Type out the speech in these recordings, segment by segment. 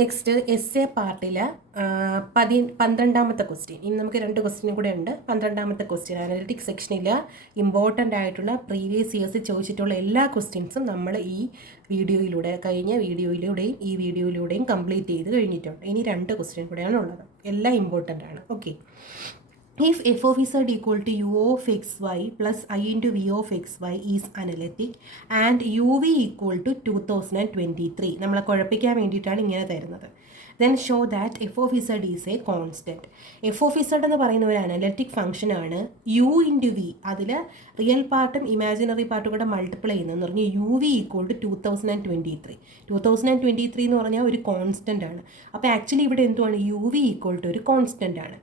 Next S A പാർട്ടിൽ 12ാമത്തെ question. ഇനി നമുക്ക് 2 ക്വസ്റ്റ്യനും കൂടെ ഉണ്ട്. 12ാമത്തെ ക്വസ്റ്റ്യൻ അനലിറ്റിക്സ് സെക്ഷനിൽ ഇമ്പോർട്ടൻ്റ് ആയിട്ടുള്ള പ്രീവിയസ് ഇയേഴ്സ് ചോദിച്ചിട്ടുള്ള എല്ലാ ക്വസ്റ്റ്യൻസും നമ്മൾ ഈ വീഡിയോയിലൂടെ കഴിഞ്ഞ വീഡിയോയിലൂടെയും ഈ വീഡിയോയിലൂടെയും കംപ്ലീറ്റ് ചെയ്ത് കഴിഞ്ഞിട്ടുണ്ട്. ഇനി 2 ക്വസ്റ്റ്യൻ കൂടെയാണ് ഉള്ളത്. എല്ലാം ഇമ്പോർട്ടൻ്റ് ആണ്. Okay. If f of z equal to u of xy plus I into v of xy is analytic and uv equal to 2023, നമ്മളെ കുഴപ്പിക്കാൻ വേണ്ടിയിട്ടാണ് ഇങ്ങനെ തരുന്നത്. then show that f of z is a constant. f of z എന്ന് പറയുന്ന ഒരു analytic function ആണ്. u into v, അതിൽ real പാർട്ടും ഇമാജിനറി പാർട്ടും കൂടെ മൾട്ടിപ്ലൈ ചെയ്യുന്നതെന്ന് പറഞ്ഞാൽ യു വി ഈക്വൾ ടു 2023 എന്ന് പറഞ്ഞാൽ ഒരു കോൺസ്റ്റൻ്റ് ആണ്. അപ്പോൾ ആക്ച്വലി ഇവിടെ എന്തുവാണ്, യു വി ഈക്വൾ ടു ഒരു കോൺസ്റ്റൻ്റ് ആണ്.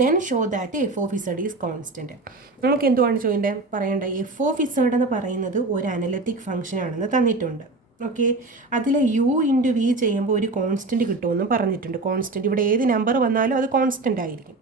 Then show that f of z is constant. നമുക്ക് എന്തുവാണ് പറയേണ്ടത്, എഫ് ഓഫ് ഇസഡ് എന്ന് പറയുന്നത് ഒരു അനലിറ്റിക് ഫംഗ്ഷൻ ആണെന്ന് തന്നിട്ടുണ്ട്. ഓക്കെ. അതിൽ യു ഇൻറ്റു വി ചെയ്യുമ്പോൾ ഒരു കോൺസ്റ്റൻറ്റ് കിട്ടുമെന്നും പറഞ്ഞിട്ടുണ്ട്. കോൺസ്റ്റൻറ്റ് ഇവിടെ ഏത് നമ്പർ വന്നാലും അത് കോൺസ്റ്റൻ്റ് ആയിരിക്കും.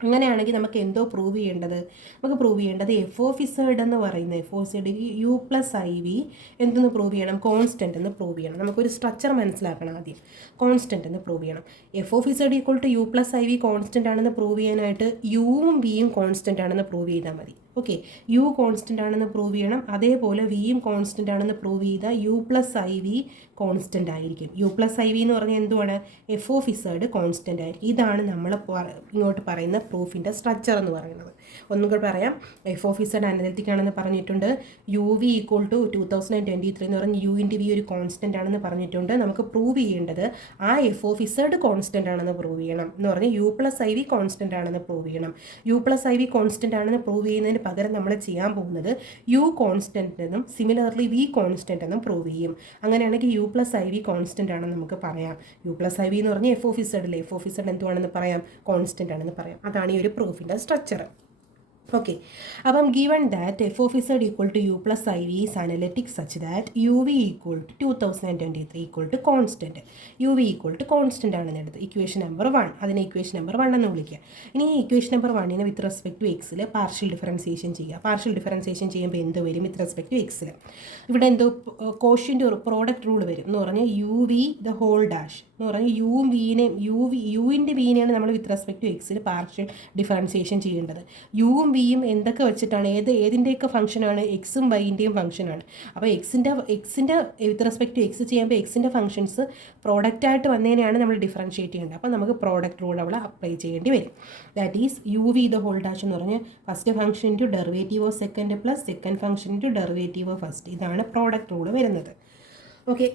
അങ്ങനെയാണെങ്കിൽ നമുക്ക് എന്തോ പ്രൂവ് ചെയ്യേണ്ടത്, നമുക്ക് പ്രൂവ് ചെയ്യേണ്ടത് എഫ് ഓഫ് ഇസഡ് എന്ന് പറയുന്ന f of z u plus I v എന്തെന്ന് പ്രൂവ് ചെയ്യണം, കോൺസ്റ്റൻ്റ് എന്ന് പ്രൂവ് ചെയ്യണം. നമുക്കൊരു സ്ട്രക്ചർ മനസ്സിലാക്കണം. ആദ്യം കോൺസ്റ്റൻ്റ് എന്ന് പ്രൂവ് ചെയ്യണം. F of z equal to U plus I V constant ആണെന്ന് പ്രൂവ് ചെയ്യാനായിട്ട് യുവും വിയും കോൺസ്റ്റൻ്റ് ആണെന്ന് പ്രൂവ് ചെയ്താൽ മതി. ഓക്കെ. യു കോൺസ്റ്റൻ്റ് ആണെന്ന് പ്രൂവ് ചെയ്യണം. അതേപോലെ വിയും കോൺസ്റ്റൻ്റ് ആണെന്ന് പ്രൂവ് ചെയ്താൽ u plus I V constant ആയിരിക്കും. യു പ്ലസ് ഐ വി എന്ന് പറഞ്ഞാൽ എന്തുവാണ്, എഫ് ഓഫ് ഇസഡ് കോൺസ്റ്റൻ്റ് ആയിരിക്കും. ഇതാണ് നമ്മൾ ഇങ്ങോട്ട് പറയുന്ന പ്രൂഫിൻ്റെ സ്ട്രക്ചർ എന്ന് പറയുന്നത്. ഒന്നുകൂടെ പറയാം. എഫ് ഓഫ് ഇസഡ് അനലിറ്റിക് ആണെന്ന് പറഞ്ഞിട്ടുണ്ട്. യു വി ഈക്വൾ ടു 2023 എന്ന് പറഞ്ഞ് യു ഇൻറ്റു വി ഒരു കോൺസ്റ്റൻ്റ് ആണെന്ന് പറഞ്ഞിട്ടുണ്ട്. നമുക്ക് പ്രൂവ് ചെയ്യേണ്ടത് ആ എഫ് ഓഫ് ഇസഡ് കോൺസ്റ്റൻ്റ് ആണെന്ന് പ്രൂവ് ചെയ്യണം എന്ന് പറഞ്ഞ് u plus I V constant ആണെന്ന് പ്രൂവ് ചെയ്യണം. U plus I V constant ആണെന്ന് പ്രൂവ് ചെയ്യുന്നതിന് പകരം നമ്മൾ ചെയ്യാൻ പോകുന്നത് യു കോൺസ്റ്റൻ്റ് എന്നും സിമിലർലി വി കോൺസ്റ്റൻ്റ് എന്നും പ്രൂവ് ചെയ്യും. അങ്ങനെയാണെങ്കിൽ u plus I V constant ആണെന്ന് നമുക്ക് പറയാം. യു പ്ലസ് ഐ വി എന്ന് പറഞ്ഞാൽ f of ഇസഡിലെ f of z എന്തുവാണെന്ന് പറയാം, കോൺസ്റ്റൻ്റ് ആണെന്ന് പറയാം. അതാണ് ഈ ഒരു പ്രൂഫിൻ്റെ സ്ട്രക്ചർ. ഓക്കെ. അപ്പം given that f of z equal to U plus I v is analytic such that u v equal to 2023 equal to constant. U v equal to constant ആണെന്ന് എടുത്ത് ഇക്വേഷൻ നമ്പർ 1, അതിനെ equation number 1 എന്ന് വിളിക്കുക. ഇനി ഈ equation number 1നെ with respect to എക്സിൽ partial differentiation ചെയ്യുക. പാർഷ്യൽ ഡിഫറൻസിയേഷൻ ചെയ്യുമ്പോൾ എന്ത് വരും, വിത്ത് റെസ്പെക്ട് ടു എക്സിൽ ഇവിടെ എന്തോ കോഷ്യൻ്റ് പ്രോഡക്റ്റ് റൂൾ വരും എന്ന് പറഞ്ഞാൽ u v the whole dash എന്ന് പറഞ്ഞാൽ യുവും വീനെയും യുവിൻ്റെ വീനെയാണ് നമ്മൾ വിത്ത് റെസ്പെക്ട് ടു എക്സിൽ പാർഷ്യൽ ഡിഫറൻസിയേഷൻ ചെയ്യേണ്ടത്. യുവും വിയും എന്തൊക്കെ വെച്ചിട്ടാണ്, ഏതിൻ്റെയൊക്കെ ഫംഗ്ഷനാണ്, എക്സും വൈൻ്റെയും ഫംഗ്ഷനാണ്. അപ്പോൾ എക്സിൻ്റെ വിത്ത് റെസ്പെക്ട് ടു എക്സ് ചെയ്യുമ്പോൾ എക്സിൻ്റെ ഫംഗ്ഷൻസ് പ്രോഡക്റ്റായിട്ട് വന്നതിനെയാണ് നമ്മൾ ഡിഫറൻഷിയേറ്റ് ചെയ്യേണ്ടത്. അപ്പോൾ നമുക്ക് പ്രോഡക്റ്റ് റൂൾ അവിടെ അപ്ലൈ ചെയ്യേണ്ടി വരും. That is u v the whole dash എന്ന് പറഞ്ഞാൽ first function into derivative of second plus second function into derivative of first. ഇതാണ് പ്രോഡക്റ്റ് റൂൾ വരുന്നത്. ഓക്കെ.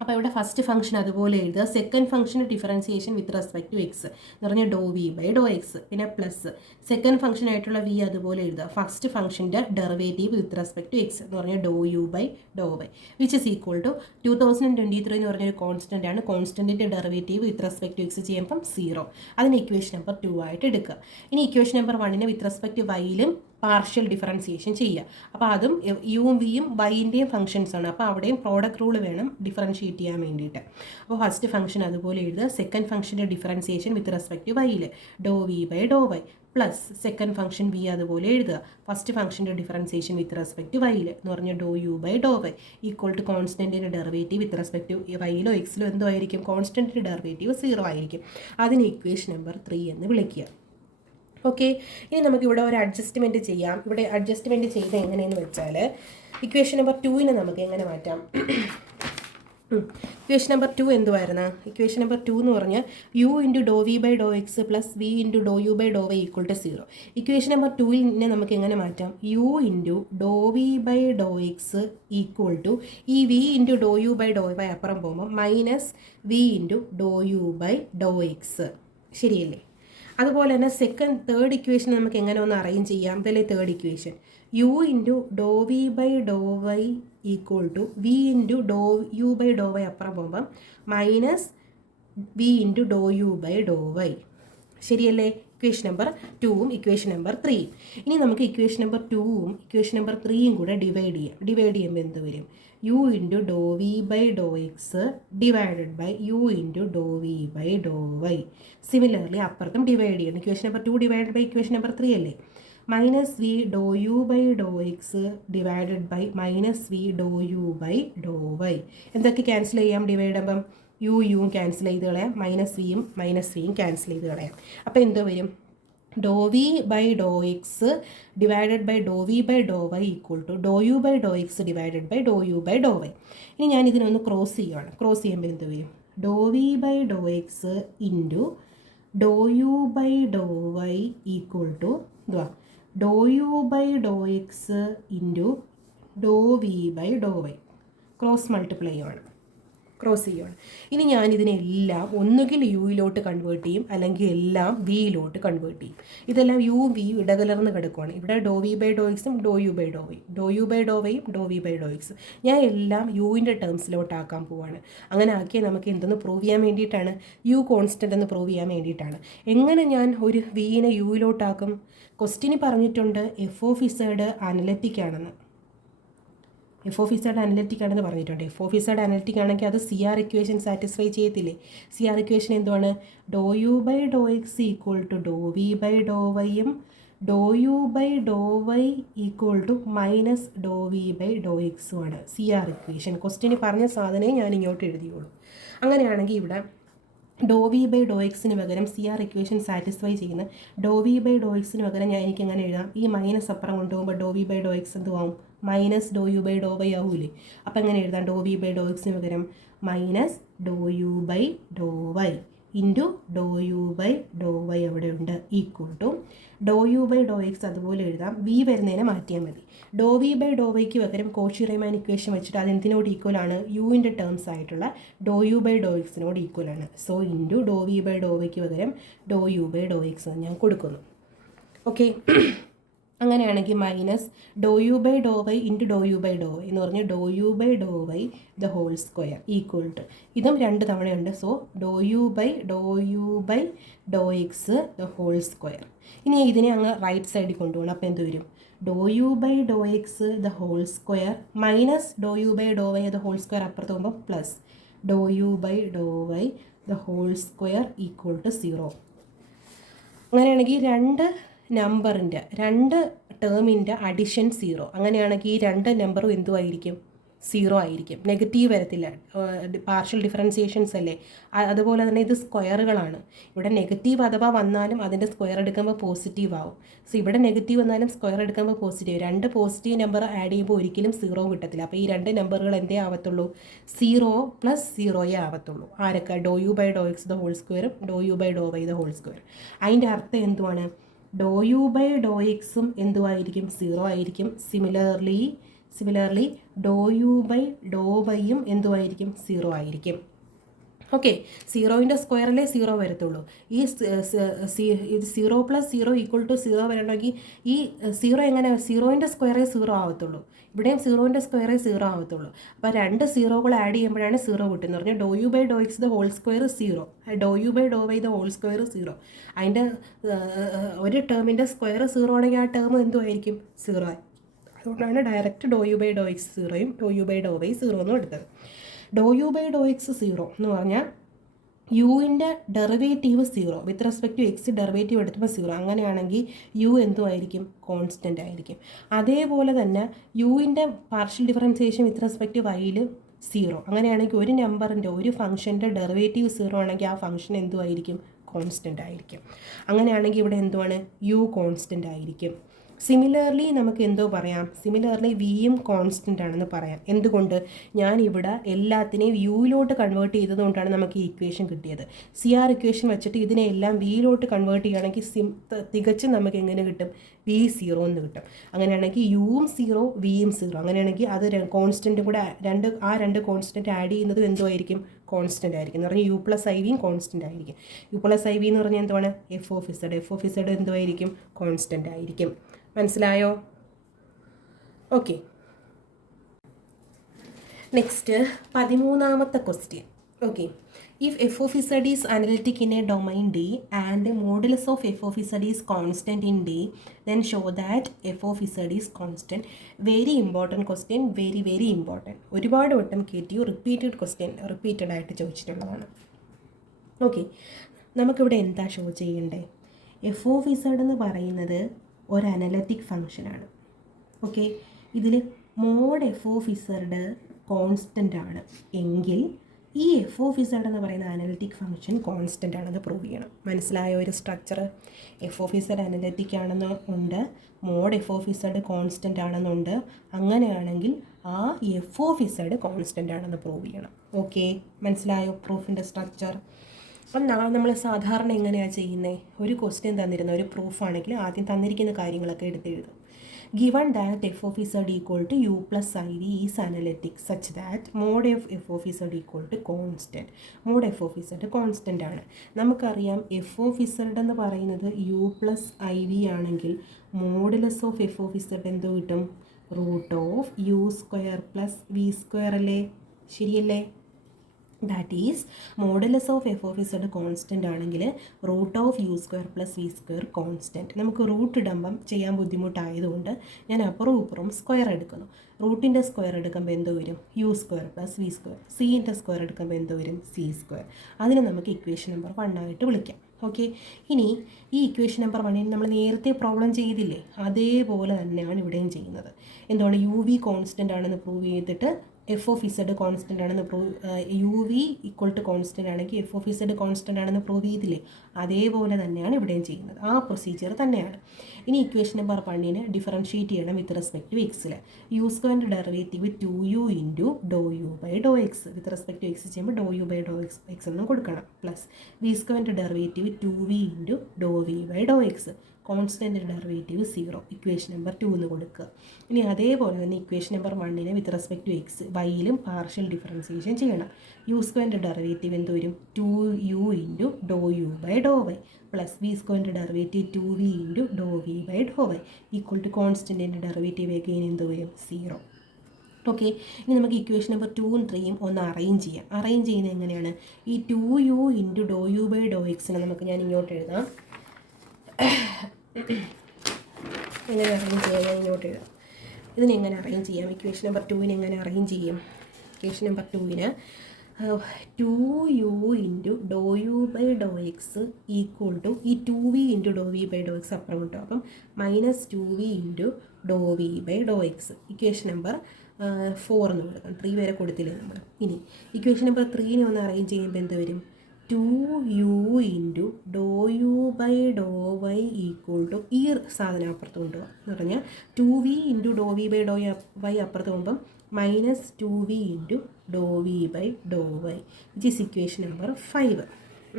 അപ്പോൾ ഇവിടെ ഫസ്റ്റ് ഫംഗ്ഷൻ അതുപോലെ എഴുതുക. സെക്കൻഡ് ഫംഗ്ഷന് differentiation with respect to x എന്ന് പറഞ്ഞാൽ ഡോ വി ബൈ ഡോ എക്സ്, പിന്നെ പ്ലസ് സെക്കൻഡ് ഫംഗ്ഷൻ ആയിട്ടുള്ള വി അതുപോലെ എഴുതുക. ഫസ്റ്റ് ഫംഗ്ഷൻ്റെ derivative with respect to x എന്ന് പറഞ്ഞാൽ do U by Dr y which is equal to 2023 എന്ന് പറഞ്ഞൊരു കോൺസ്റ്റൻ്റ് ആണ്. കോൺസ്റ്റൻറ്റിൻ്റെ derivative with respect to x ചെയ്യുമ്പം 0. അതിന് ഇക്വേഷൻ നമ്പർ 2 ആയിട്ട് എടുക്കുക. ഇനി ഇക്വേഷൻ നമ്പർ 1നെ വിത്ത് റെസ്പെക്ട് ടു വൈയിലും പാർഷ്യൽ ഡിഫറൻസിയേഷൻ ചെയ്യുക. അപ്പോൾ അതും യുവും വിയും വൈൻ്റെയും ഫംഗ്ഷൻസ് ആണ്. അപ്പോൾ അവിടെയും പ്രോഡക്റ്റ് റൂൾ വേണം ഡിഫറൻഷിയേറ്റ് ചെയ്യാൻ വേണ്ടിയിട്ട്. അപ്പോൾ ഫസ്റ്റ് ഫംഗ്ഷൻ അതുപോലെ എഴുതുക. സെക്കൻഡ് ഫംഗ്ഷൻ്റെ ഡിഫറൻസിയേഷൻ വിത്ത് റെസ്പെക്ട് ടു വൈയിൽ do V by Dr y plus second function v അതുപോലെ എഴുതുക. ഫസ്റ്റ് ഫംഗ്ഷൻ്റെ ഡിഫറൻസിയേഷൻ വിത്ത് റെസ്പെക്ട് ടു വൈയിൽ എന്ന് പറഞ്ഞാൽ do U by Dr y equal to കോൺസ്റ്റൻറ്റിൻ്റെ ഡെറിവേറ്റീവ് വിത്ത് റെസ്പെക്ട് ടു വൈയിലോ എക്സിലോ എന്തോ ആയിരിക്കും, കോൺസ്റ്റൻറ്റിൻ്റെ ഡെറിവേറ്റീവ് 0 ആയിരിക്കും. അതിന് ഇക്വേഷൻ നമ്പർ 3 എന്ന് വിളിക്കുക. ഓക്കെ. ഇനി നമുക്കിവിടെ ഒരു അഡ്ജസ്റ്റ്മെൻറ്റ് ചെയ്യാം. ഇവിടെ അഡ്ജസ്റ്റ്മെൻറ്റ് ചെയ്ത് എങ്ങനെയെന്ന് വെച്ചാൽ ഇക്വേഷൻ നമ്പർ 2നെ നമുക്ക് എങ്ങനെ മാറ്റാം. ഇക്വേഷൻ നമ്പർ 2 എന്തുവായിരുന്നു, ഇക്വേഷൻ നമ്പർ 2 എന്ന് പറഞ്ഞാൽ u into Dr V by Dr x plus v into Dr U by Dr y equal to 0. Equation number 2നെ നമുക്ക് എങ്ങനെ മാറ്റാം, u into Dr V by Dr x equal to ഈ v into Dr U by Dr y അപ്പുറം പോകുമ്പോൾ minus v into Dr U by Dr x. ശരിയല്ലേ. അതുപോലെ തന്നെ തേർഡ് ഇക്വേഷൻ നമുക്ക് എങ്ങനെ ഒന്ന് അറേഞ്ച് ചെയ്യാം. ഇതിലെ third equation u into Dr V by Dr y equal to v into Dr U by Dr y അപ്പുറം പോകുമ്പം minus v into Dr U by Dr Y. ശരിയല്ലേ. ഇക്വേഷൻ നമ്പർ 2ഉം equation number 3യും. ഇനി നമുക്ക് equation number 2ഉം equation number 3യും കൂടെ ഡിവൈഡ് ചെയ്യാം. ഡിവൈഡ് ചെയ്യുമ്പോൾ എന്ത് വരും, u into Dr V by Dr x divided by u into Dr V by Dr Y. Similarly അപ്പുറത്തും ഡിവൈഡ് ചെയ്യണം. Equation number 2 divided by equation number 3 അല്ലേ. Minus v do U by Dr x divided by minus v do U by Dr y. എന്തൊക്കെ cancel ചെയ്യാം divide ചെയ്യുമ്പം, യും cancel ചെയ്ത് കളയാം, minus വിയും ക്യാൻസൽ ചെയ്ത് കളയാം. അപ്പോൾ എന്തോ വരും? Do V by Dr x divided by do V by Dr Y equal to Dr U by Dr x divided by Dr U by Dr y. ഇനി ഞാൻ ഇതിനൊന്ന് ക്രോസ് ചെയ്യുവാണ്. ക്രോസ് ചെയ്യുമ്പോൾ എന്ത് വരും? Do V by Dr X into Dr U by Dr Y equal to എന്തുവാ? Do U by Dr X into Dr V by Dr y. Cross multiply ചെയ്യുവാണ്, cross ചെയ്യുവാണ്. ഇനി ഞാനിതിനെല്ലാം ഒന്നുകിൽ യുയിലോട്ട് കൺവേർട്ട് ചെയ്യും, അല്ലെങ്കിൽ എല്ലാം വിയിലോട്ട് കൺവേർട്ട് ചെയ്യും. ഇതെല്ലാം യു വി ഇടകലർന്ന് കിടക്കുവാണ്. ഇവിടെ ഡോ വി ബൈ ഡോ എക്സും ഡോ U by Dr y, do U by ഡോ വൈയും do V by Dr x. ഞാൻ എല്ലാം യുവിൻ്റെ ടേംസിലോട്ടാക്കാൻ പോവാണ്. അങ്ങനെ ആക്കിയാൽ നമുക്ക് എന്തെന്ന് പ്രൂവ് ചെയ്യാൻ വേണ്ടിയിട്ടാണ്? യു കോൺസ്റ്റൻ്റ് എന്ന് പ്രൂവ് ചെയ്യാൻ വേണ്ടിയിട്ടാണ്. എങ്ങനെ ഞാൻ ഒരു വിനെ യുയിലോട്ടാക്കും? ക്വസ്റ്റ്യന് പറഞ്ഞിട്ടുണ്ട് എഫ് ഓഫ് ഇസഡ് അനലറ്റിക് ആണെന്ന്. എഫ് ഓഫ് ഇസഡ് അനലറ്റിക് ആണെന്ന് പറഞ്ഞിട്ടുണ്ട്. എഫ് ഓഫ് ഇസഡ് അനലറ്റിക് ആണെങ്കിൽ അത് സി ആർ ഇക്വേഷൻ സാറ്റിസ്ഫൈ ചെയ്യത്തില്ലേ? സി ആർ ഇക്വേഷൻ എന്തുവാണ്? Do U by Dr X equal to Dr V by ഡോ വൈയും ഡോ U by Dr Y equal to minus Dr V by do എക്സുമാണ് C R equation. ക്വസ്റ്റ്യന് പറഞ്ഞ സാധനമേ ഞാൻ ഇങ്ങോട്ട് എഴുതിയുള്ളൂ. അങ്ങനെയാണെങ്കിൽ ഇവിടെ ഡോ വി ബൈ ഡോ എക്സിന് പകരം സി ആർ ഇക്വേഷൻ സാറ്റിസ്ഫൈ ചെയ്യുന്ന ഡോ വി ബൈ ഡോ എക്സിന് പകരം ഞാൻ എനിക്ക് എങ്ങനെ എഴുതാം? ഈ മൈനസ് അപ്പുറം കൊണ്ടുപോകുമ്പോൾ do V by Dr x എന്തുവാകും? Minus Dr U by Dr y ആവൂലേ? അപ്പോൾ എങ്ങനെ എഴുതാം? ഡോ വി ബൈ ഡോ എക്സിന് പകരം minus Dr U by Dr Y into Dr U by Dr y അവിടെ ഉണ്ട് equal to Dr U by Dr x അതുപോലെ എഴുതാം. വി വരുന്നതിനെ മാറ്റിയാൽ മതി. ഡോ വി ബൈ ഡോ വൈക്ക് പകരം കോഷി റീമാൻ ഇക്വേഷൻ വെച്ചിട്ട് അത് എന്തിനോട് ഈക്വൽ ആണ്? യുവിൻ്റെ ടേംസ് ആയിട്ടുള്ള ഡോ യു ബൈ ഡോ എക്സിനോട് ഈക്വൽ ആണ്. So into Dr V by do വൈക്ക് പകരം do U by Dr x ഞാൻ കൊടുക്കുന്നു. ഓക്കെ, അങ്ങനെയാണെങ്കിൽ minus Dr U by Dr Y into Dr U by Dr Y എന്ന് പറഞ്ഞാൽ do U by Dr Y the whole square equal to ഇതും 2 തവണയുണ്ട്. So do U by Dr X the whole square. ഇനി ഇതിനെ അങ്ങ് right സൈഡിൽ കൊണ്ടുപോകണം. അപ്പോൾ എന്ത് വരും? ഡോ U by Dr X the whole square minus Dr U by Dr Y the whole square അപ്പുറത്ത് പോകുമ്പോൾ plus Dr U by Dr Y the whole square equal to 0. അങ്ങനെയാണെങ്കിൽ രണ്ട് ടേമിൻ്റെ അഡിഷൻ 0. അങ്ങനെയാണെങ്കിൽ ഈ 2 നമ്പറും എന്തുമായിരിക്കും? 0 ആയിരിക്കും. നെഗറ്റീവ് വരത്തില്ല. പാർഷ്യൽ ഡിഫറൻസിയേഷൻസ് അല്ലേ? അതുപോലെ തന്നെ ഇത് സ്ക്വയറുകളാണ്. ഇവിടെ നെഗറ്റീവ് അഥവാ വന്നാലും അതിൻ്റെ സ്ക്വയർ എടുക്കുമ്പോൾ പോസിറ്റീവ് ആവും. സോ ഇവിടെ നെഗറ്റീവ് വന്നാലും സ്ക്വയർ എടുക്കുമ്പോൾ പോസിറ്റീവ്. 2 പോസിറ്റീവ് നമ്പർ ആഡ് ചെയ്യുമ്പോൾ ഒരിക്കലും 0 കിട്ടത്തില്ല. അപ്പോൾ ഈ 2 നമ്പറുകൾ എന്തേ ആവത്തുള്ളൂ? 0 പ്ലസ് 0 ആവത്തുള്ളൂ. ആരൊക്കെ? Do U by Dr X the whole സ്ക്വയറും do U by Dr Y the whole square. അതിൻ്റെ അർത്ഥം എന്തുവാണ്? ഡോ യു ബൈ ഡോ എക്സും എന്തുമായിരിക്കും? 0 ആയിരിക്കും. സിമിലർലി ഡോ യു ബൈ ഡോ വൈയും എന്തുമായിരിക്കും? 0 ആയിരിക്കും. ഓക്കെ, 0ൻ്റെ സ്ക്വയറിലേ 0 വരത്തുള്ളൂ. ഈ 0 പ്ലസ് 0 ഈക്വൽ ടു 0 വരണമെങ്കിൽ ഈ 0 എങ്ങനെ? 0ൻ്റെ സ്ക്വയറേ 0 ആവത്തുള്ളൂ. ഇവിടെയും 0ൻ്റെ സ്ക്വയറേ 0 ആവത്തുള്ളൂ. അപ്പോൾ 2 സീറോകൾ ആഡ് ചെയ്യുമ്പോഴാണ് 0 കിട്ടുന്നത്. പറഞ്ഞാൽ do U by Dr X the whole square 0, do U by Dr Y the whole square 0. അതിൻ്റെ ഒരു ടേമിൻ്റെ സ്ക്വയർ 0 ആണെങ്കിൽ ആ ടേം എന്തുമായിരിക്കും? 0 ആയി. അതുകൊണ്ടാണ് direct do U by Dr x 0യും do U by Dr y 0 എന്നും എടുത്തത്. Do U by Dr x 0 എന്ന് പറഞ്ഞാൽ യുവിൻ്റെ derivative 0 with respect to x derivative എടുത്തപ്പോൾ 0. അങ്ങനെയാണെങ്കിൽ യു എന്തുമായിരിക്കും? കോൺസ്റ്റൻ്റ് ആയിരിക്കും. അതേപോലെ തന്നെ യുവിൻ്റെ partial differentiation with respect to വൈയിൽ 0. അങ്ങനെയാണെങ്കിൽ ഒരു നമ്പറിൻ്റെ ഒരു ഫംഗ്ഷൻ്റെ ഡെറിവേറ്റീവ് 0 ആണെങ്കിൽ ആ ഫംഗ്ഷൻ എന്തുമായിരിക്കും? കോൺസ്റ്റൻ്റ് ആയിരിക്കും. അങ്ങനെയാണെങ്കിൽ ഇവിടെ എന്തുവാണ്? യു കോൺസ്റ്റൻ്റ് ആയിരിക്കും. സിമിലർലി നമുക്ക് എന്തോ പറയാം? സിമിലർലി വിയും കോൺസ്റ്റൻ്റ് ആണെന്ന് പറയാം. എന്തുകൊണ്ട്? ഞാനിവിടെ എല്ലാത്തിനെയും യുയിലോട്ട് കൺവേർട്ട് ചെയ്തതുകൊണ്ടാണ് നമുക്ക് ഈ ഇക്വേഷൻ കിട്ടിയത്. സി ആർ ഇക്വേഷൻ വെച്ചിട്ട് ഇതിനെല്ലാം വിയിലോട്ട് കൺവേർട്ട് ചെയ്യുകയാണെങ്കിൽ തികച്ചും നമുക്ക് എങ്ങനെ കിട്ടും? വി 0 എന്ന് കിട്ടും. അങ്ങനെയാണെങ്കിൽ യുവും 0 വിയും 0. അങ്ങനെയാണെങ്കിൽ അത് കോൺസ്റ്റൻറ്റും കൂടെ ആ രണ്ട് കോൺസ്റ്റൻറ്റ് ആഡ് ചെയ്യുന്നത് എന്തുമായിരിക്കും? കോൺസ്റ്റൻ്റ് ആയിരിക്കും. എന്ന് പറഞ്ഞാൽ യു പ്ലസ് ഐ വിയും കോൺസ്റ്റൻ്റ് ആയിരിക്കും. യു പ്ലസ് ഐ വി എന്ന് പറഞ്ഞാൽ എന്തുവാണ്? എഫ് ഓഫ് ഇസഡ് എന്തുമായിരിക്കും? കോൺസ്റ്റൻ്റ് ആയിരിക്കും. മനസ്സിലായോ? ഓക്കെ, നെക്സ്റ്റ് 13ാമത്തെ question. Okay, if f of z is analytic in a domain D and modulus of f of z is constant in D then show that f of z is constant. Very important question, very important. ഒരുപാട് വട്ടം കേട്ടു. Repeated ആയിട്ട് ചോദിച്ചിട്ടുള്ളതാണ്. Okay, നമുക്കിവിടെ എന്താ show ചെയ്യണ്ടേ? F of z എന്ന് പറയുന്നത് ഒരു അനലറ്റിക് ഫംഗ്ഷനാണ്. ഓക്കെ, ഇതിൽ mod f of z constant ആണ് എങ്കിൽ ഈ എഫ് ഓഫ് ഇസഡ് എന്ന് പറയുന്ന അനലിറ്റിക് ഫംഗ്ഷൻ കോൺസ്റ്റൻ്റ് ആണെന്ന് പ്രൂവ് ചെയ്യണം. മനസ്സിലായ ഒരു structure? F of Z analytic ആണെന്ന് ഉണ്ട്, mod f of z constant ആണെന്നുണ്ട്. അങ്ങനെയാണെങ്കിൽ ആ എഫ് ഓഫ് ഇസഡ് കോൺസ്റ്റൻ്റ് ആണെന്ന് പ്രൂവ് ചെയ്യണം. ഓക്കെ, മനസ്സിലായോ പ്രൂഫിൻ്റെ സ്ട്രക്ചർ? അപ്പം നമ്മൾ സാധാരണ എങ്ങനെയാണ് ചെയ്യുന്നത്? ഒരു ക്വസ്റ്റ്യൻ തന്നിരുന്ന ഒരു പ്രൂഫാണെങ്കിൽ ആദ്യം തന്നിരിക്കുന്ന കാര്യങ്ങളൊക്കെ എടുത്തെഴുതും. Given that f of z equal to u plus iv is analytic such that mod of f of z equal to constant. mod f of z constant ആണ്. നമുക്കറിയാം f of z എന്ന് പറയുന്നത് u plus iv ആണെങ്കിൽ modulus of f of z എന്തോ കിട്ടും? Root of u square plus v square അല്ലേ? ശരിയല്ലേ? That is modulus of f of z constant ആണെങ്കിൽ root of u square plus v square constant. നമുക്ക് root ഇടുമ്പം ചെയ്യാൻ ബുദ്ധിമുട്ടായതുകൊണ്ട് ഞാൻ അപ്പുറവും ഇപ്പുറവും സ്ക്വയർ എടുക്കുന്നു. റൂട്ടിൻ്റെ സ്ക്വയർ എടുക്കുമ്പോൾ എന്തോ വരും? U square plus v square. സീൻ്റെ സ്ക്വയർ എടുക്കുമ്പോൾ എന്തോ വരും? C square. അതിന് നമുക്ക് ഇക്വേഷൻ നമ്പർ 1 ആയിട്ട് വിളിക്കാം. ഓക്കെ, ഇനി ഈ ഇക്വേഷൻ നമ്പർ 1 നമ്മൾ നേരത്തെ പ്രോബ്ലം ചെയ്തില്ലേ, അതേപോലെ തന്നെയാണ് ഇവിടെയും ചെയ്യുന്നത്. എന്താണ്? യു വി കോൺസ്റ്റൻ്റ് ആണെന്ന് പ്രൂവ് ചെയ്തിട്ട് എഫ് ഓഫ് ഇസഡ് കോൺസ്റ്റൻ്റ് ആണെന്ന് u v equal to constant ആണെങ്കിൽ എഫ് ഓഫ് ഇസഡ് കോൺസ്റ്റൻ്റ് ആണെന്ന് പ്രൂവ് ചെയ്തില്ലേ, അതേപോലെ തന്നെയാണ് ഇവിടെയും ചെയ്യുന്നത്. ആ പ്രൊസീജിയർ തന്നെയാണ്. ഇനി ഇക്വേഷൻ നമ്പർ 1 ഡിഫറൻഷ്യേറ്റ് ചെയ്യണം വിത്ത് റെസ്പെക്ട് ടു എക്സിൽ. യു സ്ക്വയറിൻ്റെ derivative 2u into Dr U by Dr x. With respect to x ചെയ്യുമ്പോൾ do U by Dr x എന്നും കൊടുക്കണം. പ്ലസ് വി സ്ക്വയറിൻ്റെ derivative 2v into Dr V by Dr x. Constant derivative 0. Equation number 2 എന്ന് കൊടുക്കുക. ഇനി അതേപോലെ തന്നെ equation number 1 with respect to x വൈയിലും പാർഷ്യൽ ഡിഫറൻസിയേഷൻ ചെയ്യണം. യു സ്ക്വയറിൻ്റെ ഡെറിവേറ്റീവ് എന്ത് വരും? 2u into Dr U by Dr y plus v സ്ക്വയറിൻ്റെ derivative 2v into Dr V by Dr Y equal to കോൺസ്റ്റൻറ്റിൻ്റെ ഡെറിവേറ്റീവ് അഗെയിൻ എന്ത് വരും? 0. Okay, ഇനി നമുക്ക് ഇക്വേഷൻ നമ്പർ 2ഉം 3ഉം ഒന്ന് അറേഞ്ച് ചെയ്യാം. അറേഞ്ച് ചെയ്യുന്നത് എങ്ങനെയാണ്? ഈ 2u into Dr U by do എക്സിനെ നമുക്ക് ഞാൻ ഇങ്ങോട്ട് എഴുതാം. എങ്ങനെ അറേഞ്ച് ചെയ്യാം? ഞാൻ ഇങ്ങോട്ട് എഴുതാം. ഇതിനെങ്ങനെ അറേഞ്ച് ചെയ്യാം? ഇക്വേഷൻ നമ്പർ 2നെ എങ്ങനെ അറേഞ്ച് ചെയ്യും? ഇക്വേഷൻ നമ്പർ 2ന് 2u into Dr U by Dr X equal to ഈ 2v into Dr V by Dr X അപ്പുറം കിട്ടും. അപ്പം minus 2v into Dr V by Dr X. Equation number 4 എന്ന് കൊടുക്കാം. 3 വരെ കൊടുത്തില്ലേ നമ്മൾ. ഇനി ഇക്വേഷൻ നമ്പർ 3നെ ഒന്ന് അറേഞ്ച് ചെയ്യുമ്പോൾ എന്ത് വരും? 2u into Dr U by Dr Y equal to ഈ സാധനം അപ്പുറത്ത് കൊണ്ടുപോകാം എന്ന് പറഞ്ഞാൽ 2v into Dr V by Dr y അപ്പുറത്ത് പോകുമ്പം minus 2v into Dr V by Dr y which is equation number 5.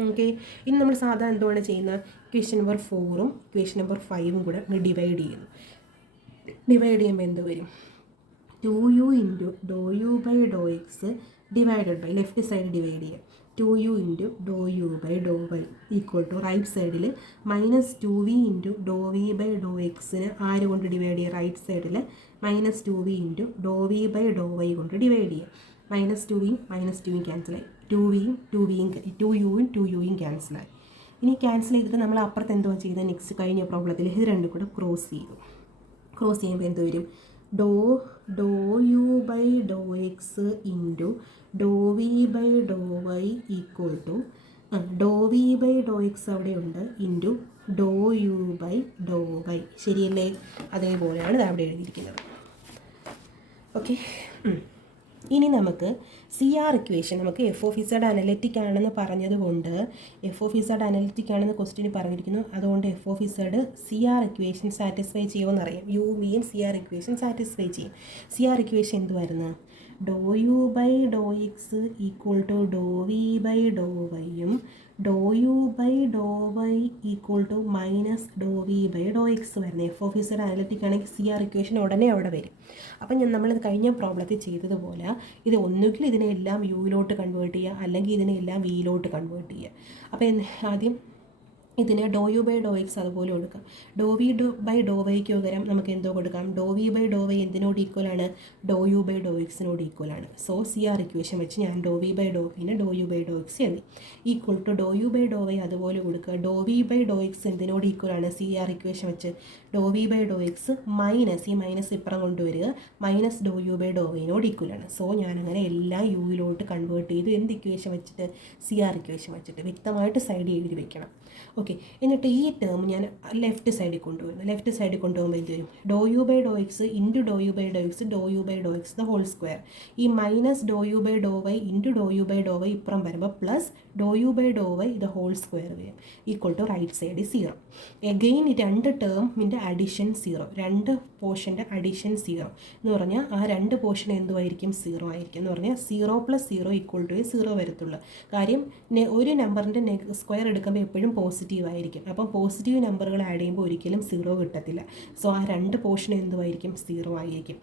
Okay, ഇനി നമ്മൾ സാധാരണ എന്തുകൊണ്ട് ചെയ്യുന്നത്? ഇക്വേഷൻ നമ്പർ 4ഉം ഇക്വേഷൻ നമ്പർ 5ഉം കൂടെ ഡിവൈഡ് ചെയ്യുന്നു. ഡിവൈഡ് ചെയ്യുമ്പോൾ എന്ത് വരും? 2u into Dr U by Dr x divided by left side divide ചെയ്യുക 2u into Dr U by Dr Y equal to right സൈഡിൽ minus 2v into Dr V by ഡോ എക്സിന് ആര് കൊണ്ട് ഡിവൈഡ് ചെയ്യുക? റൈറ്റ് സൈഡിൽ minus 2v into Dr V by Dr Y കൊണ്ട് divide ചെയ്യുക. Minus 2vയും ക്യാൻസലായി. 2vയും 2uയും ക്യാൻസലായി. ഇനി ക്യാൻസൽ ചെയ്തിട്ട് നമ്മൾ അപ്പുറത്ത് എന്തോ ചെയ്താൽ നെക്സ്റ്റ് കഴിഞ്ഞ പ്രോബ്ലത്തിൽ ഇത് രണ്ടും കൂടെ ക്രോസ് ചെയ്തു. ക്രോസ് ചെയ്യുമ്പോൾ എന്ത് വരും? ഡോ U by Dr X into Dr V by Dr Y equal to Dr V by Dr X അവിടെ ഉണ്ട് into Dr U by Dr Y. ശരിയല്ലേ? അതേപോലെയാണ് ഇത് അവിടെ എഴുതിയിരിക്കുന്നത്. ഓക്കെ, ഇനി നമുക്ക് CR ഇക്വേഷൻ നമുക്ക് എഫ് ഓഫ് ഇസഡ് അനലിറ്റിക് ആണെന്ന് പറഞ്ഞതുകൊണ്ട് എഫ് ഓഫ് ഇസഡ് അനലിറ്റിക് ആണെന്ന് ക്വസ്റ്റ്യൻ പറഞ്ഞിരിക്കുന്നു. അതുകൊണ്ട് F of Z CR equation satisfy ചെയ്യുമെന്നറിയാം. യു വിയും CR ഇക്വേഷൻ സാറ്റിസ്ഫൈ ചെയ്യും. CR ഇക്വേഷൻ എന്തുവായിരുന്നു? Doe U by Dr X equal to Dr V by ഡോ വൈയും ഡോ U by Dr Y equal to minus Dr V by Dr X വരുന്നത്. F of Z analytic ആണെങ്കിൽ CR equation ഉടനെ അവിടെ വരും. അപ്പം നമ്മളിത് കഴിഞ്ഞ പ്രോബ്ലത്തിൽ ചെയ്തതുപോലെ ഇത് ഒന്നുകിൽ ഇതിനെല്ലാം യുയിലോട്ട് കൺവേർട്ട് ചെയ്യുക, അല്ലെങ്കിൽ ഇതിനെല്ലാം വിയിലോട്ട് കൺവേർട്ട് ചെയ്യുക. അപ്പോൾ ആദ്യം ഇതിന് ഡോ യു ബൈ ഡോ എക്സ് അതുപോലെ കൊടുക്കാം. ഡോ വി ബൈ ഡോ വൈക്ക് പകരം നമുക്ക് എന്തോ കൊടുക്കാം? Doe V by Dr Y എന്തിനോട് ഈക്വലാണ്? ഡോ യു ബൈ ഡോ എക്സിനോട് ഈക്വലാണ്. സോ CR ഇക്വേഷൻ വെച്ച് ഞാൻ ഡോ വി ബൈ ഡോ പിന്നെ doe U by Dr X എഴുതി. Equal to Dr U by Dr Y അതുപോലെ കൊടുക്കുക. Doe V by Dr X എന്തിനോട് ഈക്വലാണ്? CR ഇക്വേഷൻ വെച്ച് doe V by Dr X minus ഈ മൈനസ് ഇപ്പുറം കൊണ്ടുവരിക minus Dr U by doe വൈനോട് ഈക്വലാണ്. സോ ഞാനങ്ങനെ എല്ലാം യുയിലോട്ട് കൺവേർട്ട് ചെയ്തു. എന്ത് ഇക്വേഷൻ വെച്ചിട്ട്? CR ഇക്വേഷൻ വെച്ചിട്ട്. വ്യക്തമായിട്ട് സൈഡിൽ എഴുതി വെക്കണം. Okay, okay. എന്നിട്ട് ഈ ടേം ഞാൻ ലെഫ്റ്റ് സൈഡിൽ കൊണ്ടുവരുന്നു. ലെഫ്റ്റ് സൈഡിൽ കൊണ്ടുപോകുമ്പോൾ എന്ത് വരും? ഡോ U by Dr X into Dr U by Dr X doe U by Dr X the whole square. ഈ minus Dr U by Dr Y into Dr U by Dr Y ഇപ്പുറം വരുമ്പോൾ plus Dr U by Dr Y the whole square വരും equal to right side 0. Again രണ്ട് ടേമിൻ്റെ addition 0, രണ്ട് പോർഷൻ്റെ addition 0 എന്ന് പറഞ്ഞാൽ ആ രണ്ട് പോർഷൻ എന്തുമായിരിക്കും? 0 ആയിരിക്കും. എന്ന് പറഞ്ഞാൽ 0 + 0 ഈക്വൽ ടു 0 വരത്തുള്ളൂ. കാര്യം ഒരു നമ്പറിൻ്റെ സ്ക്വയർ എടുക്കുമ്പോൾ എപ്പോഴും പോസിറ്റീവ് ആയിരിക്കും. അപ്പം പോസിറ്റീവ് നമ്പറുകൾ ആഡ് ചെയ്യുമ്പോൾ ഒരിക്കലും 0 കിട്ടത്തില്ല. സോ ആ രണ്ട് പോർഷൻ എന്തുമായിരിക്കും? 0 ആയിരിക്കും.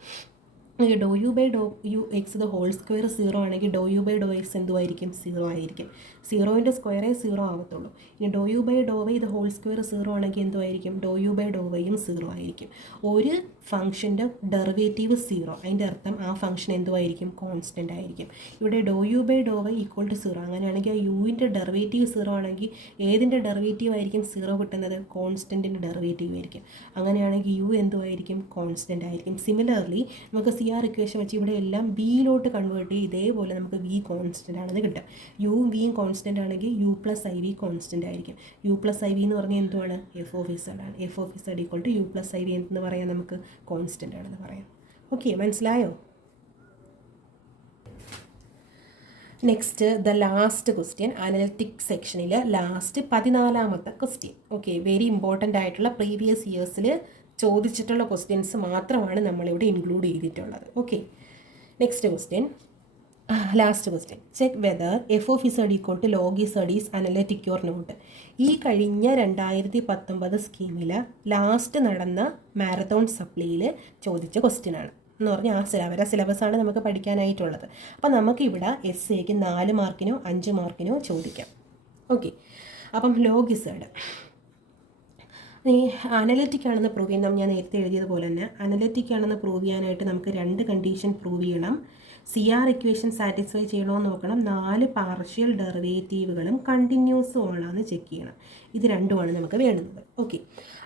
Doe U by Dr U X the whole square 0 ആണെങ്കിൽ doe U by Dr X എന്തുമായിരിക്കും? 0 ആയിരിക്കും. 0ൻ്റെ സ്ക്വയറേ 0 ആവത്തുള്ളൂ. ഇനി doe U by Dr Y the whole square 0 ആണെങ്കിൽ എന്തുമായിരിക്കും? ഡോ യു ബൈ ഡോ വൈയും 0 ആയിരിക്കും. ഒരു ഫംഗ്ഷൻ്റെ ഡെറിവേറ്റീവ് 0, അതിൻ്റെ അർത്ഥം ആ ഫംഗ്ഷൻ എന്തുമായിരിക്കും? കോൺസ്റ്റൻ്റ് ആയിരിക്കും. ഇവിടെ doe U by Dr Y equal to 0, അങ്ങനെയാണെങ്കിൽ ആ യുവിൻ്റെ ഡെറിവേറ്റീവ് 0 ആണെങ്കിൽ ഏതിൻ്റെ ഡെറിവേറ്റീവ് ആയിരിക്കും 0 കിട്ടുന്നത്? കോൺസ്റ്റൻറ്റിൻ്റെ ഡെറിവേറ്റീവ് ആയിരിക്കും. അങ്ങനെയാണെങ്കിൽ യു എന്തുമായിരിക്കും? കോൺസ്റ്റൻ്റ് ആയിരിക്കും. സിമിലർലി നമുക്ക് CR ഇക്വേഷൻ വെച്ച് ഇവിടെ എല്ലാം ബിയിലോട്ട് കൺവേർട്ട് ചെയ്യും. ഇതേപോലെ നമുക്ക് വി കോൺസ്റ്റൻ്റ് ആണെന്ന് കിട്ടും. യുവും വിയും കോൺസ്റ്റൻ്റ് ആണെങ്കിൽ U plus I V constant ആയിരിക്കും. യു പ്ലസ് ഐ വി എന്ന് പറഞ്ഞാൽ എന്തുവാണ്? എഫ് ഓഫ് ഇസഡ് ആണ്. F of Z equal to U plus I V എന്ന് പറയാൻ നമുക്ക് കോൺസ്റ്റൻ്റ് ആണെന്ന് പറയാം. ഓക്കെ, മനസ്സിലായോ? Next the last question, analytic സെക്ഷനിൽ ലാസ്റ്റ് 14ാമത്തെ ക്വസ്റ്റ്യൻ. ഓക്കെ, വെരി ഇമ്പോർട്ടൻ്റ് ആയിട്ടുള്ള പ്രീവിയസ് ഇയേഴ്സിൽ ചോദിച്ചിട്ടുള്ള ക്വസ്റ്റ്യൻസ് മാത്രമാണ് നമ്മളിവിടെ ഇൻക്ലൂഡ് ചെയ്തിട്ടുള്ളത്. Okay, next question, last question. Check whether F of Z equal to log z is analytic or not. ഈ കഴിഞ്ഞ 2019 സ്കീമിൽ ലാസ്റ്റ് നടന്ന മാരത്തോൺ സപ്ലിയിൽ ചോദിച്ച ക്വസ്റ്റ്യനാണ്. എന്ന് പറഞ്ഞാൽ അവരുടെ സിലബസാണ് നമുക്ക് പഠിക്കാനായിട്ടുള്ളത്. അപ്പോൾ നമുക്കിവിടെ എസ്സേക്ക് 4 മാർക്കിനോ 5 മാർക്കിനോ ചോദിക്കാം. ഓക്കെ, അപ്പം ലോഗ് ഇസഡ് ഈ അനലിറ്റിക് ആണെന്ന് പ്രൂവ് ചെയ്യണം. ഞാൻ നേരത്തെ എഴുതിയതുപോലെ തന്നെ അനലിറ്റിക് ആണെന്ന് പ്രൂവ് ചെയ്യാനായിട്ട് നമുക്ക് 2 കണ്ടീഷൻ പ്രൂവ് ചെയ്യണം. CR ഇക്വേഷൻ സാറ്റിസ്ഫൈ ചെയ്യണമെന്ന് നോക്കണം. 4 പാർഷ്യൽ ഡെറിവേറ്റീവുകളും കണ്ടിന്യൂസും ആണെന്ന് ചെക്ക് ചെയ്യണം. ഇത് രണ്ടുമാണ് നമുക്ക് വേണ്ടുന്നത്. ഓക്കെ,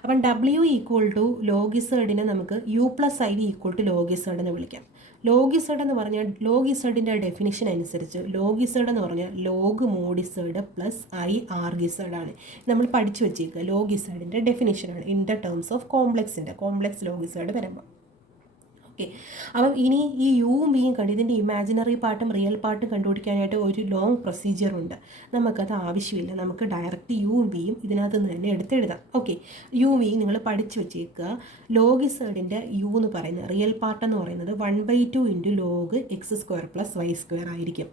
അപ്പം W ഈക്വൽ ടു ലോഗ് ഇസഡിനെ നമുക്ക് U plus I V equal to log Z എന്ന് വിളിക്കാം. ലോഗ് ഇസഡ് എന്ന് പറഞ്ഞാൽ ലോഗ് ഇസഡിൻ്റെ ഡെഫിനിഷൻ അനുസരിച്ച് ലോഗ് ഇസഡ് എന്ന് പറഞ്ഞാൽ log mod Z plus I arg Z ആണ്. നമ്മൾ പഠിച്ചു വെച്ചേക്കുക ലോഗ് ഇസഡിൻ്റെ ഡെഫിനിഷനാണ് in the terms of complex log Z വരുമ്പോൾ. ഓക്കെ, അപ്പം ഇനി ഈ യുവും വിയും കണ്ട് ഇതിൻ്റെ ഇമാജിനറി പാർട്ടും റിയൽ പാർട്ടും കണ്ടുപിടിക്കാനായിട്ട് ഒരു ലോങ് പ്രൊസീജിയർ ഉണ്ട്. നമുക്കത് ആവശ്യമില്ല. നമുക്ക് ഡയറക്റ്റ് യുവും വിയും ഇതിനകത്ത് നിന്ന് തന്നെ എടുത്തെഴുതാം. ഓക്കെ, യു വി നിങ്ങൾ പഠിച്ചു വെച്ചേക്കുക. ലോഗ് ഇസഡിൻ്റെ യു എന്ന് പറയുന്നത് റിയൽ പാർട്ട് എന്ന് പറയുന്നത് 1/2 into log X square plus Y square ആയിരിക്കും.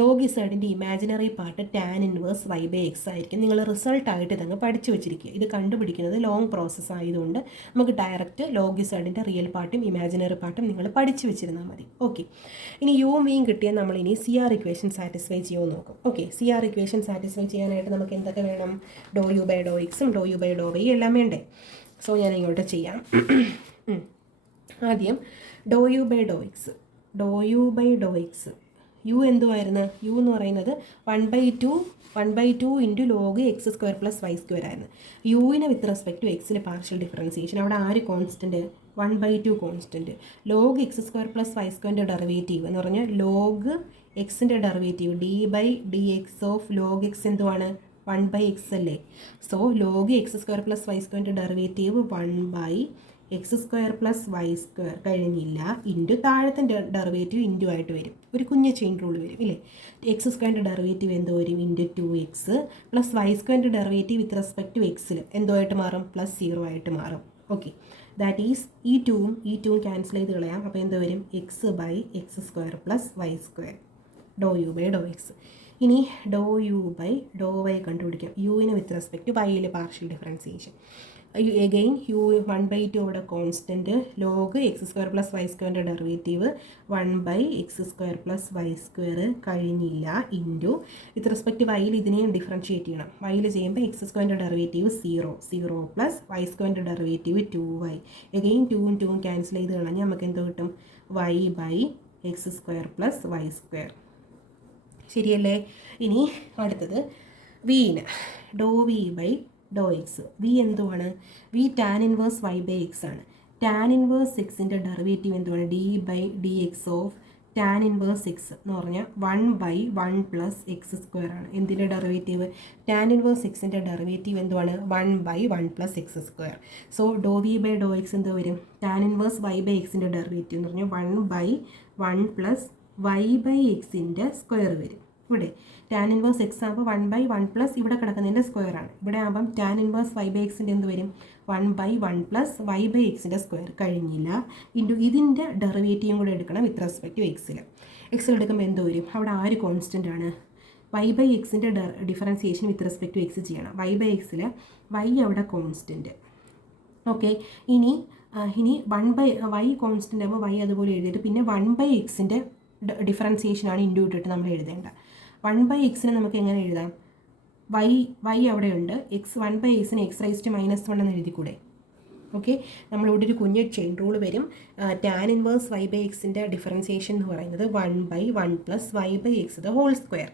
ലോഗ് ഇസഡിൻ്റെ imaginary part tan inverse Y by X ആയിരിക്കും. നിങ്ങൾ റിസൾട്ടായിട്ട് ഇതങ്ങ് പഠിച്ചു വെച്ചിരിക്കുക. ഇത് കണ്ടുപിടിക്കുന്നത് ലോങ് പ്രോസസ്സ് ആയതുകൊണ്ട് നമുക്ക് ഡയറക്റ്റ് ലോഗ് ഇസഡിൻ്റെ റിയൽ പാർട്ടും ഇമാജിനറി പാർട്ടും നിങ്ങൾ പഠിച്ചു വെച്ചിരുന്നാൽ മതി. ഓക്കെ, ഇനി യുവും വിയും കിട്ടിയാൽ നമ്മളിനി CR ഇക്വേഷൻ സാറ്റിസ്ഫൈ ചെയ്യുമെന്ന് നോക്കും. ഓക്കെ, CR ഇക്വേഷൻ സാറ്റിസ്ഫൈ ചെയ്യാനായിട്ട് നമുക്ക് എന്തൊക്കെ വേണം? ഡോ യു ബൈ ഡോ എക്സും ഡോ യു ബൈ ഡോ വൈ എല്ലാം വേണ്ടേ? സോ ഞാൻ ഇങ്ങോട്ട് ചെയ്യാം. ആദ്യം doe U by Dr X. Doe U by Dr X U എന്തുമായിരുന്നു? യു എന്ന് പറയുന്നത് 1/2 into log X square plus Y square ആയിരുന്നു. യുവിനെ വിത്ത് റെസ്പെക്ട് ടു എക്സിൽ പാർഷ്യൽ ഡിഫറൻസിയേഷൻ. അവിടെ ആര് constant? 1/2 constant. Log X square plus Y സ്ക്വയറിൻ്റെ derivative എന്ന് പറഞ്ഞാൽ ലോഗ് എക്സിൻ്റെ derivative d/dx of log X എന്തുവാണ്? 1/x അല്ലേ? So log X square plus Y സ്ക്വയറിൻ്റെ derivative 1/x square plus Y square കഴിഞ്ഞില്ല ഇൻറ്റു താഴത്തെ ഡെറിവേറ്റീവ് ഇൻറ്റു ആയിട്ട് വരും. ഒരു കുഞ്ഞ് ചെയിൻ റൂൾ വരും ഇല്ലേ? എക്സ് സ്ക്വയറിൻ്റെ ഡെറിവേറ്റീവ് എന്തോ വരും? ഇൻറ്റു 2x പ്ലസ് വൈ സ്ക്വയറിൻ്റെ ഡെറിവേറ്റീവ് വിത്ത് റെസ്പെക്ട് ടു എക്സിൽ എന്തോ ആയിട്ട് മാറും? +0 ആയിട്ട് മാറും. ഓക്കെ, ദാറ്റ് ഈസ് ഈ ടൂവും ക്യാൻസൽ ചെയ്ത് കളയാം. അപ്പോൾ എന്തോ വരും? x/x square plus Y square doe U by Dr X. ഇനി doe U by Dr Y കണ്ടുപിടിക്കാം. യുവിന് വിത്ത് റെസ്പെക്ട് വൈയിൽ പാർഷ്യൽ ഡിഫറൻസിയേഷൻ. എഗെയിൻ യു 1/2 ഇവിടെ constant. Log X square plus Y സ്ക്വയറിൻ്റെ derivative 1/x square plus Y square കഴിഞ്ഞില്ല into with respect വൈയിൽ ഇതിനെയും differentiate ചെയ്യണം. വൈയിൽ ചെയ്യുമ്പോൾ എക്സ് സ്ക്വയറിൻ്റെ ഡെറിവേറ്റീവ് 0 പ്ലസ് വൈ സ്ക്വയറിൻ്റെ ഡെറിവേറ്റീവ് 2y. എഗെയിൻ 2ഉം ക്യാൻസൽ ചെയ്ത് കളഞ്ഞാൽ നമുക്ക് എന്തോ കിട്ടും? y/x square plus Y square. ശരിയല്ലേ? ഇനി അടുത്തത് വിന് doe V by Dr X. V എന്തുവാണ്? V tan inverse Y by X ആണ്. ടാൻ ഇൻവേഴ്സ് എക്സിൻ്റെ ഡെറിവേറ്റീവ് എന്തുവാണ്? d/dx of tan inverse X എന്ന് പറഞ്ഞാൽ 1/1 പ്ലസ് എക്സ് സ്ക്വയർ ആണ്. എന്തിൻ്റെ ഡെറിവേറ്റീവ്? ടാൻ ഇൻവേഴ്സ് എക്സിൻ്റെ ഡെറിവേറ്റീവ് എന്തുവാണ്? 1/1 plus x square. So do V by Dr x എന്ത് വരും? ടാൻ ഇൻവേഴ്സ് വൈ ബൈ എക്സിൻ്റെ ഡെറിവേറ്റീവ് എന്ന് പറഞ്ഞാൽ 1/1 പ്ലസ് വൈ ബൈ എക്സിൻ്റെ സ്ക്വയർ വരും. ഇവിടെ ടാൻ ഇൻവേഴ്സ് എക്സ് ആകുമ്പോൾ 1/1 പ്ലസ് ഇവിടെ കിടക്കുന്നതിൻ്റെ സ്ക്വയർ ആണ്. ഇവിടെ ആകുമ്പം ടാൻ ഇൻവേഴ്സ് വൈ ബൈ എക്സിൻ്റെ എന്ത് വരും? 1/1 പ്ലസ് വൈ ബൈ എക്സിൻ്റെ സ്ക്വയർ കഴിഞ്ഞില്ല ഇൻറ്റു ഇതിൻ്റെ ഡെറിവേറ്റീവും കൂടെ എടുക്കണം വിത്ത് റെസ്പെക്ട് ടു എക്സിൽ. എക്സിൽ എടുക്കുമ്പോൾ എന്ത് വരും? അവിടെ ആര് കോൺസ്റ്റൻ്റ് ആണ്? വൈ ബൈ എക്സിൻ്റെ differentiation with respect to x ചെയ്യണം. വൈ ബൈ എക്സിൽ വൈ അവിടെ കോൺസ്റ്റൻറ്റ്. ഓക്കെ, ഇനി വൈ കോൺസ്റ്റൻ്റ് ആകുമ്പോൾ വൈ അതുപോലെ എഴുതിയിട്ട് പിന്നെ 1/xൻ്റെ ഡിഫറൻസിയേഷനാണ് ഇൻറ്റു ഇട്ടിട്ട് നമ്മൾ എഴുതേണ്ടത്. 1/xനെ നമുക്ക് എങ്ങനെ എഴുതാം? വൈ അവിടെയുണ്ട്, എക്സ് 1/xനെ x⁻1 എന്ന് എഴുതിക്കൂടെ? ഓക്കെ, നമ്മളിവിടെ ഒരു കുഞ്ഞ് ചെയിൻ റൂൾ വരും. ടാൻ ഇൻവേഴ്സ് വൈ ബൈ എക്സിൻ്റെ ഡിഫറൻസിയേഷൻ എന്ന് പറയുന്നത് 1/1 plus Y by X the whole square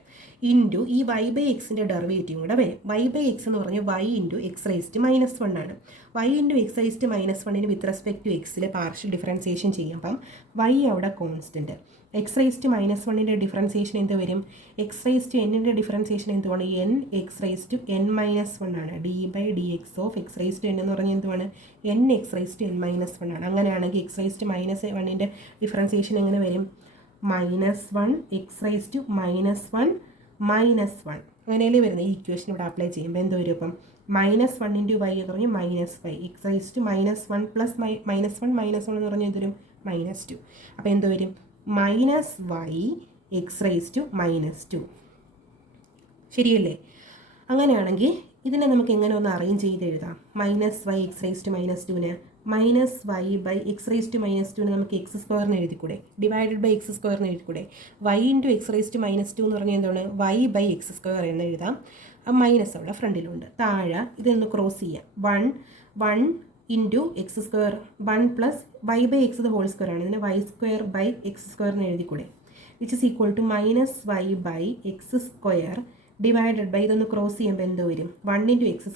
into ഈ വൈ ബൈ എക്സിൻ്റെ ഡെറിവേറ്റീവും കൂടെ വരും. വൈ ബൈ എക്സ് എന്ന് പറഞ്ഞാൽ വൈ ഇൻറ്റു x⁻1 ആണ്. വൈ ഇൻറ്റു x⁻1ന് വിത്ത് റെസ്പെക്ട് ടു എക്സിൽ പാർഷ്യൽ ഡിഫറൻസിയേഷൻ ചെയ്യുമ്പം വൈ അവിടെ കോൺസ്റ്റൻറ്റ്. x⁻1ൻ്റെ ഡിഫറൻസിയേഷൻ എന്ത് വരും? x⁻n ഡിഫറൻസിയേഷൻ എന്തുവാണ്? n(x⁻n) ആണ്. d/dx ഓഫ് x⁻n എന്ന് പറഞ്ഞാൽ എന്തുവാണ്? n(x⁻n) ആണ്. അങ്ങനെയാണെങ്കിൽ x⁻1ൻ്റെ ഡിഫറൻസിയേഷൻ എങ്ങനെ വരും? -1 x⁻1 -1 അങ്ങനെയല്ലേ വരുന്നത്. ഈ ഇക്വേഷൻ ഇവിടെ അപ്ലൈ ചെയ്യുമ്പോൾ എന്ത് വരും? അപ്പം -1 × y എന്ന് പറഞ്ഞാൽ -5 x⁻1 പ്ലസ് -1 എന്ന് പറഞ്ഞാൽ എന്ത് വരും? -2. അപ്പോൾ എന്ത് വരും? -y x⁻2 ശരിയല്ലേ? അങ്ങനെയാണെങ്കിൽ ഇതിനെ നമുക്ക് എങ്ങനെ ഒന്ന് അറേഞ്ച് ചെയ്ത് എഴുതാം? -y x⁻2ന് -y/x⁻2ന് നമുക്ക് എക്സ് സ്ക്വയറിന് എഴുതിക്കൂടെ? ഡിവൈഡഡ് ബൈ എക്സ് സ്ക്വയറിന് എഴുതിക്കൂടെ? y × x⁻2 എന്ന് പറഞ്ഞാൽ എന്താണ്? y/x² എന്ന് എഴുതാം. മൈനസ് അവിടെ ഫ്രണ്ടിലുണ്ട്. താഴെ ഇതൊന്ന് ക്രോസ് ചെയ്യാം. 1 into X square 1 plus Y by X the whole square ആണ്. ഇതിനെ y²/x² എന്ന് എഴുതിക്കൂടെ? Which is equal to -y/x² divided by ഇതൊന്ന് ക്രോസ് ചെയ്യുമ്പോൾ എന്ത് വരും? 1 × x²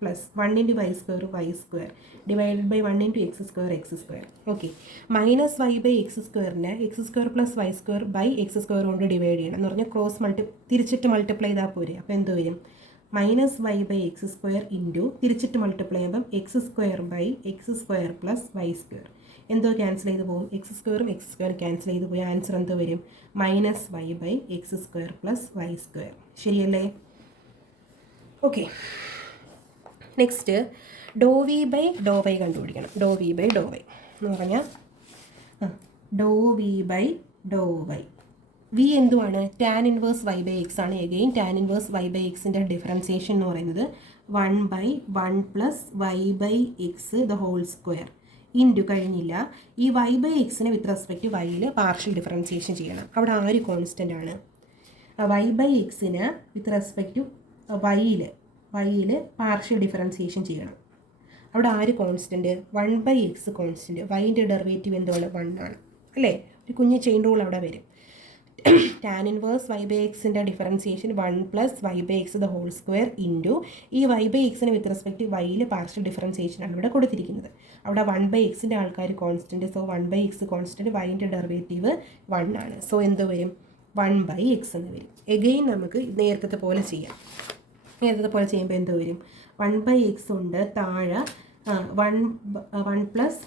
plus 1 × y² divided by 1 × x². Okay, -y/x²നെ x² പ്ലസ് y²/x² കൊണ്ട് ഡിവൈഡ് ചെയ്യണം എന്ന് പറഞ്ഞാൽ തിരിച്ചിട്ട് മൾട്ടിപ്ലൈ ചെയ്താൽ പോരെ. അപ്പോൾ എന്ത് വരും? -y/x² ഇൻറ്റു തിരിച്ചിട്ട് മൾട്ടിപ്ലൈ ചെയ്യുമ്പം x² പ്ലസ് y². എന്തോ ക്യാൻസൽ ചെയ്ത് പോകും? x² ക്യാൻസൽ ചെയ്ത് പോയി. ആൻസർ എന്തോ വരും? -y/x² plus y². ശരിയല്ലേ? Okay, next doe V by Dr Y കണ്ടുപിടിക്കണം. Doe V by Dr Y എന്ന് പറഞ്ഞാൽ ഡോ V by Dr Y. V എന്തുവാണ്? Tan inverse Y by X ആണ്. Again tan inverse Y by എക്സിൻ്റെ differentiation എന്ന് പറയുന്നത് 1/1 plus Y by X the whole square into കഴിഞ്ഞില്ല ഈ വൈ ബൈ എക്സിനെ വിത്ത് റെസ്പെക്റ്റ് വൈയിൽ പാർഷ്യൽ ഡിഫറൻസിയേഷൻ ചെയ്യണം. അവിടെ ആര് കോൺസ്റ്റൻ്റ് ആണ്? വൈ ബൈ എക്സിന് with respect to വൈയിൽ partial differentiation ചെയ്യണം. അവിടെ ആര് കോൺസ്റ്റൻറ്റ്? 1/x constant. വൈൻ്റെ ഡെറിവേറ്റീവ് എന്താണ്? 1 ആണ് അല്ലേ? ഒരു കുഞ്ഞ് ചെയിൻ റൂൾ അവിടെ വരും. ടാൻ ഇൻവേഴ്സ് വൈ ബൈ എക്സിൻ്റെ differentiation 1 plus Y by X the whole square into ഈ വൈ ബൈ എക്സിന് വിത്ത് റെസ്പെക്റ്റ് വൈയിൽ പാർഷ്യൽ ഡിഫറൻസിയേഷനാണ് ഇവിടെ കൊടുത്തിരിക്കുന്നത്. അവിടെ 1/xൻ്റെ ആൾക്കാർ കോൺസ്റ്റൻറ്റ്. സോ 1/x കോൺസ്റ്റൻറ്റ്, വൈൻ്റെ ഡെറിവേറ്റീവ് 1 ആണ്. സോ എന്ത് വരും? 1/x എന്ന് വരും. എഗെയിൻ നമുക്ക് നേരത്തെ പോലെ ചെയ്യാം. നേരത്തെ പോലെ ചെയ്യുമ്പോൾ എന്ത് വരും? 1/x ഉണ്ട്. താഴെ 1 പ്ലസ്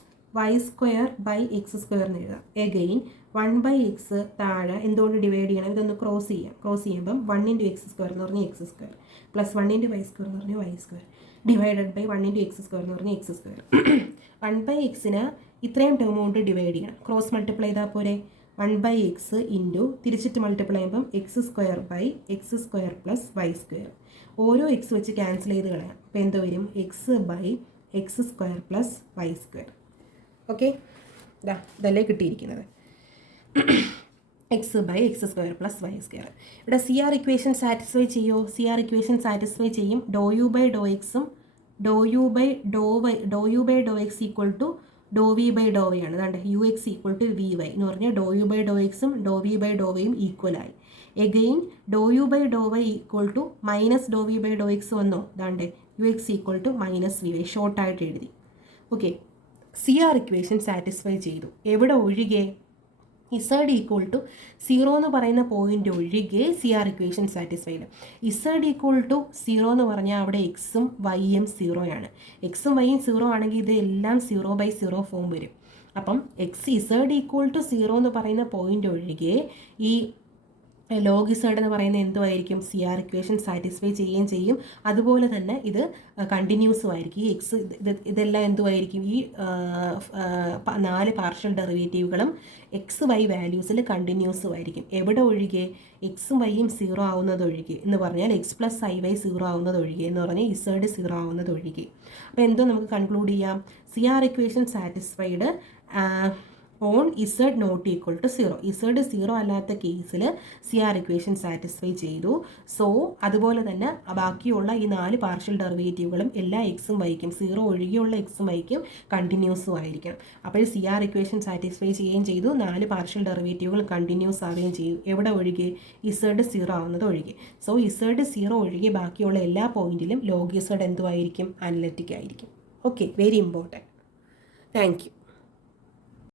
y²/x² എന്ന് എഴുതാം. എഗെയിൻ 1/x താഴെ എന്തുകൊണ്ട് ഡിവൈഡ് ചെയ്യണം? ഇതൊന്ന് ക്രോസ് ചെയ്യാം. ക്രോസ് ചെയ്യുമ്പം 1 × x² എന്ന് പറഞ്ഞാൽ x² പ്ലസ് 1 × y² എന്ന് പറഞ്ഞാൽ y² ഡിവൈഡഡ് ബൈ 1 × x² എന്ന് പറഞ്ഞാൽ x². 1/xന് ഇത്രയും ടേം കൊണ്ട് ഡിവൈഡ് ചെയ്യണം. ക്രോസ് മൾട്ടിപ്ലൈ ചെയ്താൽ പോരെ? 1/x ഇൻറ്റു തിരിച്ചിട്ട് മൾട്ടിപ്ലൈ ചെയ്യുമ്പം x² പ്ലസ് y². ഓരോ എക്സ് വെച്ച് ക്യാൻസൽ ചെയ്ത് കളയാം. അപ്പോൾ എന്ത് വരും? x/x² plus y². ഓക്കെ, ഇതല്ലേ കിട്ടിയിരിക്കുന്നത്. x/x² plus y². ഇവിടെ CR ഇക്വേഷൻ സാറ്റിസ്ഫൈ ചെയ്യുമോ? CR ഇക്വേഷൻ സാറ്റിസ്ഫൈ ചെയ്യും. ഡോ യു ബൈ ഡോ എക്സും ഡോ U by Dr X equal to Dr V by Dr Y ആണ്. അതാണ്ട് UX ഈക്വൽ ടു VY എന്ന് പറഞ്ഞാൽ ഡോ യു ബൈ ഡോ എക്സും ഡോ വി ബൈ ഡോ വൈയും ഈക്വലായി. Again doe U by Dr Y equal to minus Dr V by Dr X വന്നോ? അതാണ്ട് UX equal to -VY ഷോർട്ടായിട്ട് എഴുതി. ഓക്കെ, CR ഇക്വേഷൻ സാറ്റിസ്ഫൈ ചെയ്തു. എവിടെ ഒഴികെ? ഇസഡ് ഈക്വൾ ടു 0 എന്ന് പറയുന്ന പോയിന്റ് ഒഴികെ C R equation satisfied. Z equal to 0 എന്ന് പറഞ്ഞാൽ അവിടെ എക്സും വൈയും 0 എക്സും വൈയും 0 ആണെങ്കിൽ ഇത് എല്ലാം 0/0 ഫോം വരും. അപ്പം ഇസഡ് ഈക്വൾ ടു 0 എന്ന് പറയുന്ന പോയിന്റ് ഒഴികെ ഈ ലോഗ് ഇസഡ് എന്ന് പറയുന്നത് എന്തുമായിരിക്കും, സി ആർ ഇക്വേഷൻ സാറ്റിസ്ഫൈ ചെയ്യുകയും ചെയ്യും. അതുപോലെ തന്നെ ഇത് കണ്ടിന്യൂസും ആയിരിക്കും. ഈ എക്സ് ഇതെല്ലാം എന്തുമായിരിക്കും, ഈ 4 പാർഷ്യൽ ഡെറിവേറ്റീവുകളും എക്സ് വൈ വാല്യൂസിൽ കണ്ടിന്യൂസും ആയിരിക്കും. എവിടെ ഒഴികെ, എക്സും വൈയും 0 ആവുന്നത് ഒഴികെ എന്ന് പറഞ്ഞാൽ x+iy 0 ആവുന്നത് ഒഴികെ എന്ന് പറഞ്ഞാൽ ഇസഡ് 0 ആവുന്നത് ഒഴികെ. അപ്പോൾ എന്തോ നമുക്ക് കൺക്ലൂഡ് ചെയ്യാം, C R equation satisfied on z not equal to 0. Z 0 അല്ലാത്ത കേസിൽ സി ആർ ഇക്വേഷൻ സാറ്റിസ്ഫൈ ചെയ്തു. സോ അതുപോലെ തന്നെ ബാക്കിയുള്ള ഈ 4 പാർഷ്യൽ ഡെറിവേറ്റീവുകളും എല്ലാ എക്സും വൈക്കും 0 ഒഴികെയുള്ള എക്സും വൈക്കും കണ്ടിന്യൂസും ആയിരിക്കണം. അപ്പോൾ സി ആർ ഇക്വേഷൻ സാറ്റിസ്ഫൈ ചെയ്യുകയും ചെയ്തു, 4 പാർഷ്യൽ ഡെറിവേറ്റീവുകൾ കണ്ടിന്യൂസ് ആവുകയും ചെയ്തു. എവിടെ ഒഴികെ, ഇസഡ് 0 ആവുന്നത് ഒഴികെ. സോ ഇസഡ് 0 ഒഴികെ ബാക്കിയുള്ള എല്ലാ പോയിന്റിലും ലോഗ് ഇസഡ് എന്തുമായിരിക്കും, അനലറ്റിക് ആയിരിക്കും. Okay, very important. Thank you.